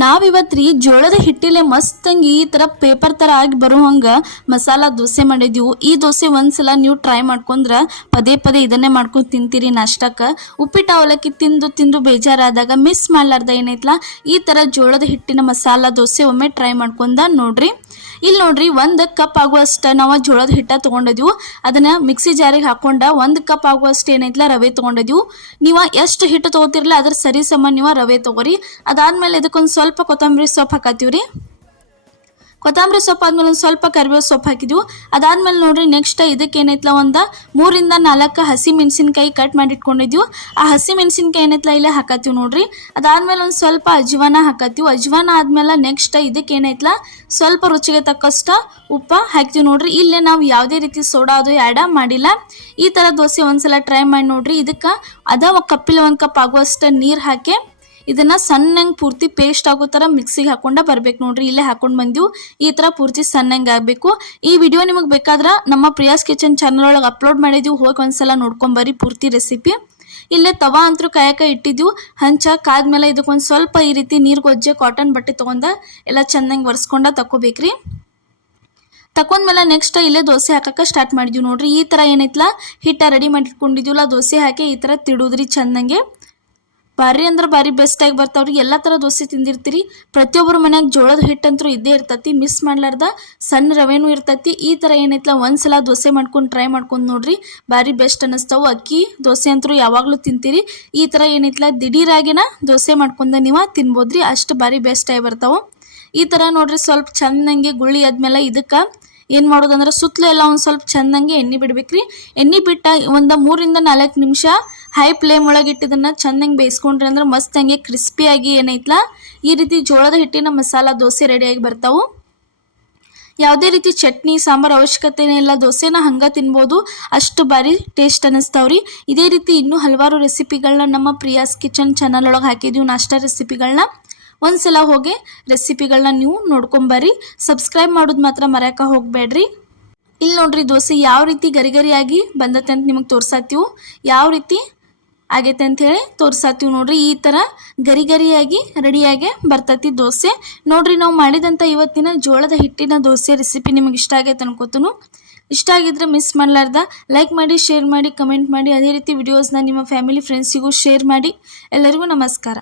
ನಾವಿವತ್ರಿ ಜೋಳದ ಹಿಟ್ಟಿಲೆ ಮಸ್ತಂಗಿ ಈ ತರ ಪೇಪರ್ ತರ ಆಗಿ ಬರೋ ಹಂಗ ಮಸಾಲಾ ದೋಸೆ ಮಾಡಿದ್ವು. ಈ ದೋಸೆ ಒಂದ್ಸಲ ನೀವು ಟ್ರೈ ಮಾಡ್ಕೊಂಡ್ರ ಪದೇ ಪದೇ ಇದನ್ನೇ ಮಾಡ್ಕೊಂಡು ತಿಂತೀರಿ ನಾಷ್ಟಕ್ಕ. ಉಪ್ಪಿಟ್ಟು ಅವಲಕ್ಕಿ ತಿಂದು ತಿಂದು ಬೇಜಾರಾದಾಗ ಮಿಸ್ ಮಾಡ್ಲಾರ್ದ ಏನೈತ್ಲಾ ಈ ತರ ಜೋಳದ ಹಿಟ್ಟಿನ ಮಸಾಲಾ ದೋಸೆ ಒಮ್ಮೆ ಟ್ರೈ ಮಾಡ್ಕೊಂಡ ನೋಡ್ರಿ. ಇಲ್ಲಿ ನೋಡ್ರಿ 1 ಕಪ್ ಆಗುವಷ್ಟು ನಾವು ಜೋಳದ ಹಿಟ್ಟ ತೊಗೊಂಡಿದ್ವು. ಅದನ್ನ ಮಿಕ್ಸಿ ಜಾರಿಗೆ ಹಾಕೊಂಡ 1 ಕಪ್ ಆಗುವಷ್ಟು ಏನೈತ್ಲ ರವೆ ತೊಗೊಂಡಿದ್ವು. ನೀವು ಎಷ್ಟು ಹಿಟ್ಟು ತೊಗೋತಿರಲ್ಲ ಅದ್ರ ಸರಿ ಸಮ ನೀವು ರವೆ ತೊಗೋರಿ. ಅದಾದ್ಮೇಲೆ ಇದಕ್ಕೊಂದು ಸ್ವಲ್ಪ ಕೊತ್ತಂಬರಿ ಸೊಪ್ಪು ಹಾಕತ್ತೀವ್ರಿ. ಕೊತ್ತಂಬರಿ ಸೊಪ್ಪು ಆದ್ಮೇಲೆ ಒಂದು ಸ್ವಲ್ಪ ಕರಿಬೇವು ಸೊಪ್ಪು ಹಾಕಿದ್ವು. ಅದಾದ್ಮೇಲೆ ನೋಡ್ರಿ ನೆಕ್ಸ್ಟ್ ಇದಕ್ಕೆ ಏನೈತ್ಲ ಒಂದು 3 ರಿಂದ 4 ಹಸಿ ಮೆಣಸಿನ್ಕಾಯಿ ಕಟ್ ಮಾಡಿ ಇಟ್ಕೊಂಡಿದ್ವು. ಆ ಹಸಿ ಮೆಣಸಿನ್ಕಾಯಿ ಏನೈತ್ಲ ಇಲ್ಲೇ ಹಾಕತ್ತೀವಿ ನೋಡ್ರಿ. ಅದಾದ್ಮೇಲೆ ಒಂದು ಸ್ವಲ್ಪ ಅಜ್ವಾನ ಹಾಕತ್ತೀವಿ. ಅಜ್ವಾನ ಆದ್ಮೇಲೆ ನೆಕ್ಸ್ಟ್ ಇದಕ್ಕೆ ಏನೈತ್ಲ ಸ್ವಲ್ಪ ರುಚಿಗೆ ತಕ್ಕಷ್ಟ ಉಪ್ಪ ಹಾಕ್ತೀವಿ ನೋಡ್ರಿ. ಇಲ್ಲೇ ನಾವು ಯಾವುದೇ ರೀತಿ ಸೋಡಾ ಅದು ಆ್ಯಡ್ ಮಾಡಿಲ್ಲ. ಈ ಥರ ದೋಸೆ ಒಂದ್ಸಲ ಟ್ರೈ ಮಾಡಿ ನೋಡ್ರಿ. ಇದಕ್ಕೆ ಒಂದು ಕಪ್ ಆಗುವಷ್ಟು ನೀರು ಹಾಕಿ ಇದನ್ನ ಸಣ್ಣಂಗೆ ಪೂರ್ತಿ ಪೇಸ್ಟ್ ಆಗೋ ಥರ ಮಿಕ್ಸಿಗೆ ಹಾಕೊಂಡ ಬರ್ಬೇಕು ನೋಡ್ರಿ. ಇಲ್ಲೇ ಹಾಕೊಂಡು ಬಂದಿವು. ಈ ಥರ ಪೂರ್ತಿ ಸಣ್ಣಂಗೆ ಆಗಬೇಕು. ಈ ವಿಡಿಯೋ ನಿಮಗೆ ಬೇಕಾದ್ರೆ ನಮ್ಮ ಪ್ರಿಯಾಸ್ ಕಿಚನ್ ಚಾನಲ್ ಒಳಗೆ ಅಪ್ಲೋಡ್ ಮಾಡಿದ್ದೀವಿ, ಹೋಗಿ ಒಂದ್ಸಲ ನೋಡ್ಕೊಂಬರ್ರಿ ಪೂರ್ತಿ ರೆಸಿಪಿ. ಇಲ್ಲೇ ತವಾ ಅಂತೂ ಕಾಯಕ ಇಟ್ಟಿದ್ವು. ಹಂಚ ಕಾದ್ಮೇಲೆ ಇದಕ್ಕೊಂದು ಸ್ವಲ್ಪ ಈ ರೀತಿ ನೀರು ಗೊಜ್ಜೆ ಕಾಟನ್ ಬಟ್ಟೆ ತೊಗೊಂಡ ಎಲ್ಲ ಚೆನ್ನಾಗಿ ಒರೆಸ್ಕೊಂಡ ತಗೋಬೇಕ್ರಿ. ತಕೊಂಡ್ಮೇಲೆ ನೆಕ್ಸ್ಟ್ ಇಲ್ಲೇ ದೋಸೆ ಹಾಕಕ್ಕೆ ಸ್ಟಾರ್ಟ್ ಮಾಡಿದ್ವಿ ನೋಡ್ರಿ. ಈ ಥರ ಏನೈತ್ಲ ಹಿಟ್ಟ ರೆಡಿ ಮಾಡಿ ಇಟ್ಕೊಂಡಿದ್ವಿಲ್ಲ, ದೋಸೆ ಹಾಕಿ ಈ ಥರ ತಿಡೋದ್ರಿ ಚೆನ್ನಾಗೆ. ಭಾರಿ ಅಂದ್ರೆ ಭಾರಿ ಬೆಸ್ಟ್ ಆಗಿ ಬರ್ತಾವ್ರಿ. ಎಲ್ಲ ಥರ ದೋಸೆ ತಿಂದಿರ್ತೀರಿ. ಪ್ರತಿಯೊಬ್ಬರ ಮನ್ಯಾಗ ಜೋಳದ ಹಿಟ್ಟಂತೂ ಇದ್ದೇ ಇರ್ತೈತಿ, ಮಿಸ್ ಮಾಡ್ಲಾರ್ದ ಸಣ್ಣ ರವೆನೂ ಇರ್ತೈತಿ. ಈ ಥರ ಏನೈತ್ಲ ಒಂದ್ಸಲ ದೋಸೆ ಮಾಡ್ಕೊಂಡು ಟ್ರೈ ಮಾಡ್ಕೊಂಡು ನೋಡ್ರಿ, ಭಾರಿ ಬೆಸ್ಟ್ ಅನ್ನಿಸ್ತಾವು. ಅಕ್ಕಿ ದೋಸೆ ಅಂತೂ ಯಾವಾಗಲೂ ತಿಂತೀರಿ. ಈ ಥರ ಏನೈತ್ಲ ದಿಢೀರಾಗಿನ ದೋಸೆ ಮಾಡ್ಕೊಂಡ ನೀವು ತಿನ್ಬೋದ್ರಿ, ಅಷ್ಟು ಭಾರಿ ಬೆಸ್ಟ್ ಆಗಿ ಬರ್ತಾವೆ. ಈ ಥರ ನೋಡ್ರಿ ಸ್ವಲ್ಪ ಚೆನ್ನಾಗಿ ಗುಳ್ಳಿ ಆದ್ಮೇಲೆ ಇದಕ್ಕೆ ಏನು ಮಾಡೋದಂದ್ರೆ ಸುತ್ತಲೂ ಎಲ್ಲ ಒಂದು ಸ್ವಲ್ಪ ಚೆನ್ನಾಗಿ ಎಣ್ಣೆ ಬಿಡ್ಬೇಕ್ರಿ. ಎಣ್ಣೆ ಬಿಟ್ಟ ಒಂದು 3 ರಿಂದ 4 ನಿಮಿಷ ಹೈ ಫ್ಲೇಮ್ ಒಳಗೆ ಇಟ್ಟಿದ್ದನ್ನು ಚೆನ್ನಾಗಿ ಬೇಯಿಸ್ಕೊಂಡ್ರಿ ಅಂದ್ರೆ ಮಸ್ತ್ ಹಂಗೆ ಕ್ರಿಸ್ಪಿಯಾಗಿ ಏನೈತ್ಲ ಈ ರೀತಿ ಜೋಳದ ಹಿಟ್ಟಿನ ಮಸಾಲ ದೋಸೆ ರೆಡಿಯಾಗಿ ಬರ್ತಾವೆ. ಯಾವುದೇ ರೀತಿ ಚಟ್ನಿ ಸಾಂಬಾರು ಅವಶ್ಯಕತೆನೇ ಇಲ್ಲ, ದೋಸೆನ ಹಂಗೆ ತಿನ್ಬೋದು, ಅಷ್ಟು ಭಾರಿ ಟೇಸ್ಟ್ ಅನ್ನಿಸ್ತಾವ್ರಿ. ಇದೇ ರೀತಿ ಇನ್ನೂ ಹಲವಾರು ರೆಸಿಪಿಗಳನ್ನ ನಮ್ಮ ಪ್ರಿಯಾಸ್ ಕಿಚನ್ ಚಾನಲ್ ಒಳಗೆ ಹಾಕಿದ್ದೀವಿ, ನಾಷ್ಟಾ ರೆಸಿಪಿಗಳನ್ನ. ಒಂದ್ಸಲ ಹೋಗಿ ರೆಸಿಪಿಗಳನ್ನ ನೀವು ನೋಡ್ಕೊಂಬರ್ರಿ. ಸಬ್ಸ್ಕ್ರೈಬ್ ಮಾಡೋದು ಮಾತ್ರ ಮರೆಯೋಕೆ ಹೋಗಬೇಡ್ರಿ. ಇಲ್ಲಿ ನೋಡ್ರಿ ದೋಸೆ ಯಾವ ರೀತಿ ಗರಿಗರಿಯಾಗಿ ಬಂದತ್ತೆ ಅಂತ ನಿಮಗೆ ತೋರ್ಸಾತೀವಿ, ಯಾವ ರೀತಿ ಆಗೈತೆ ಅಂತ ಹೇಳಿ ತೋರ್ಸಾತೀವಿ ನೋಡ್ರಿ. ಈ ಥರ ಗರಿಗರಿಯಾಗಿ ರೆಡಿಯಾಗಿ ಬರ್ತೈತಿ ದೋಸೆ ನೋಡ್ರಿ. ನಾವು ಮಾಡಿದಂಥ ಇವತ್ತಿನ ಜೋಳದ ಹಿಟ್ಟಿನ ದೋಸೆ ರೆಸಿಪಿ ನಿಮಗೆ ಇಷ್ಟ ಆಗೈತೆ ಅನ್ಕೋತನು. ಇಷ್ಟ ಆಗಿದ್ರೆ ಮಿಸ್ ಮಾಡಲಾರ್ದ ಲೈಕ್ ಮಾಡಿ, ಶೇರ್ ಮಾಡಿ, ಕಮೆಂಟ್ ಮಾಡಿ. ಅದೇ ರೀತಿ ವಿಡಿಯೋಸ್ನ ನಿಮ್ಮ ಫ್ಯಾಮಿಲಿ ಫ್ರೆಂಡ್ಸಿಗೂ ಶೇರ್ ಮಾಡಿ. ಎಲ್ಲರಿಗೂ ನಮಸ್ಕಾರ.